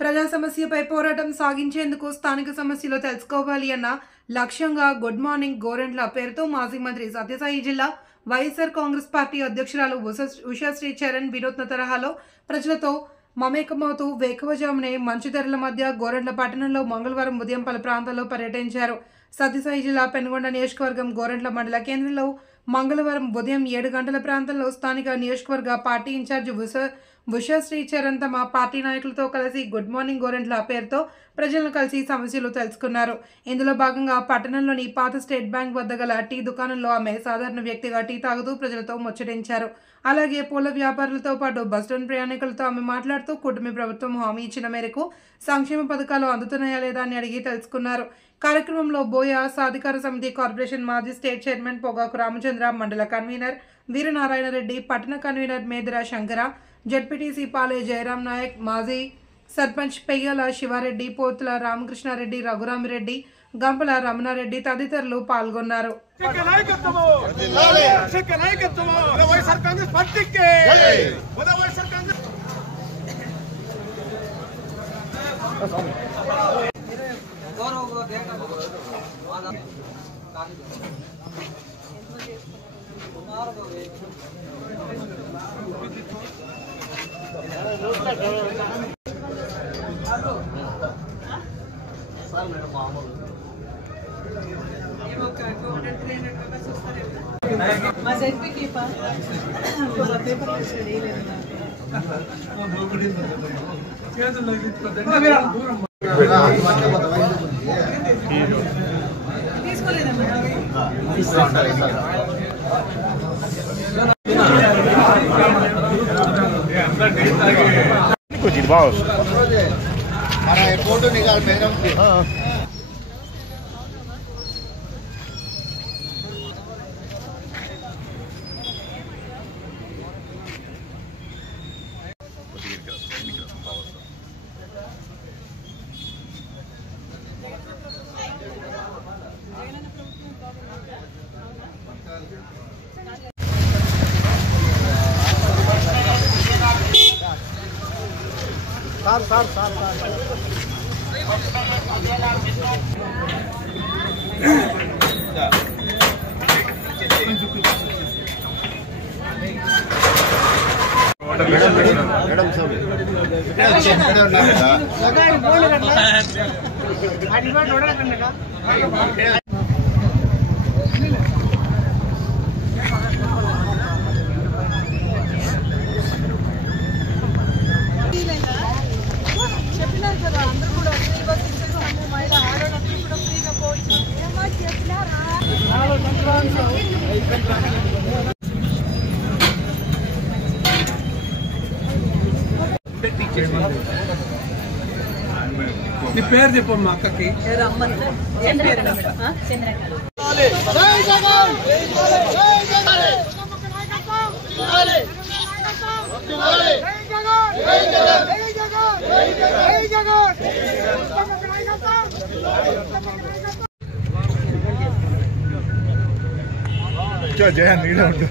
ప్రజా సమస్యపై పోరాటం సాగించేందుకు స్థానిక సమస్యలు తెలుసుకోవాలి అన్న లక్ష్యంగా గుడ్ మార్నింగ్ గోరెంట్ల పేరుతో మాజీ మంత్రి సత్యసాయి జిల్లా వైఎస్ఆర్ కాంగ్రెస్ పార్టీ అధ్యక్షురాలు ఉషాశ్రీ చరణ్ వినూత్న తరహాలో ప్రజలతో మమేకమవుతూ వేకువజామునే మంచు తెరల మధ్య గోరెంట్ల పట్టణంలో మంగళవారం ఉదయం పలు ప్రాంతాల్లో పర్యటించారు. సత్యసాయి జిల్లా పెనుగొండ నియోజకవర్గం గోరెంట్ల మండల కేంద్రంలో మంగళవారం ఉదయం 7 గంటల ప్రాంతంలో స్థానిక నియోజకవర్గ పార్టీ ఇన్ఛార్జి ఉషాశ్రీ చరణ్ తమ పార్టీ నాయకులతో కలిసి గుడ్ మార్నింగ్ గోరెంట్ల పేరుతో ప్రజలను కలిసి సమస్యలు తెలుసుకున్నారు. ఇందులో భాగంగా పట్టణంలోని పాత స్టేట్ బ్యాంక్ వద్ద గల టీ దుకాణంలో ఆమె సాధారణ వ్యక్తిగా టీ తాగుతూ ప్రజలతో ముచ్చటించారు. అలాగే పూల వ్యాపారులతో పాటు బస్టాండ్ ప్రయాణికులతో ఆమె మాట్లాడుతూ కూటమి ప్రభుత్వం హామీ ఇచ్చిన మేరకు సంక్షేమ పథకాలు అందుతున్నాయా లేదా అని అడిగి తెలుసుకున్నారు. కార్యక్రమంలో బోయ సాధికార సమితి కార్పొరేషన్ మాజీ స్టేట్ చైర్మన్ పొగాకు రామచంద్ర, మండల కన్వీనర్ వీరనారాయణ రెడ్డి, పట్టణ కన్వీనర్ మేదర శంకర, జడ్పీటీసీ పాలే జయరాం నాయక్, మాజీ సర్పంచ్ పెయ్యాల శివారెడ్డి, పోతుల రామకృష్ణారెడ్డి, రఘురామిరెడ్డి, గంపల రమణారెడ్డి తదితరులు పాల్గొన్నారు. फोटो निकाल मैडम की। నీ పేరు చెప్పమ్మా అక్కకి. జయ నీడ ఉంటుంది.